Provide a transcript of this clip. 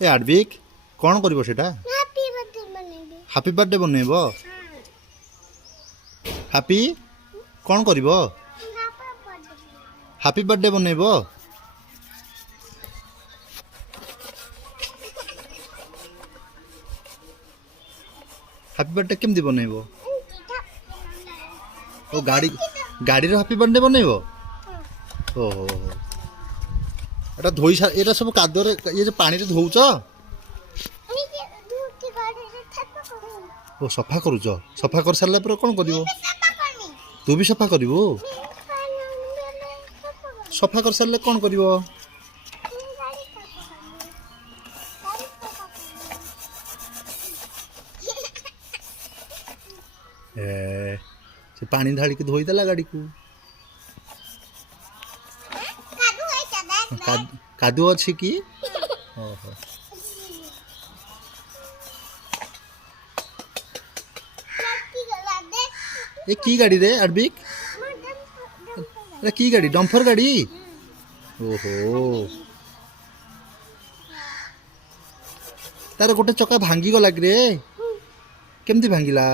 ए आडविक कौन करिवो सेटा happy birthday बनेबे। हैप्पी बर्थडे बनेबो हैप्पी कौन करिवो हैप्पी बर्थडे बनेबो हैप्पी बर्थडे केमदी बनेबो ओ गाड़ी गाड़ी रो हैप्पी बर्थडे बनेबो ओहो एटा धोई एटा सब कादो रे ये जो पानी रे धोउछ ओ सफा करूछ सफा कर सारला पर कोन करिवो तू भी सफा करिवो सफा कर सारले कोन करिवो ए से पानी ढाली के धोई देला गाड़ी को कादू अच्छी की ओहो ये की गाड़ी रे अरबिक अरे की गाड़ी डम्फर गाड़ी ओहो तार गोटे चका भांगी गला रे केमती भांगिला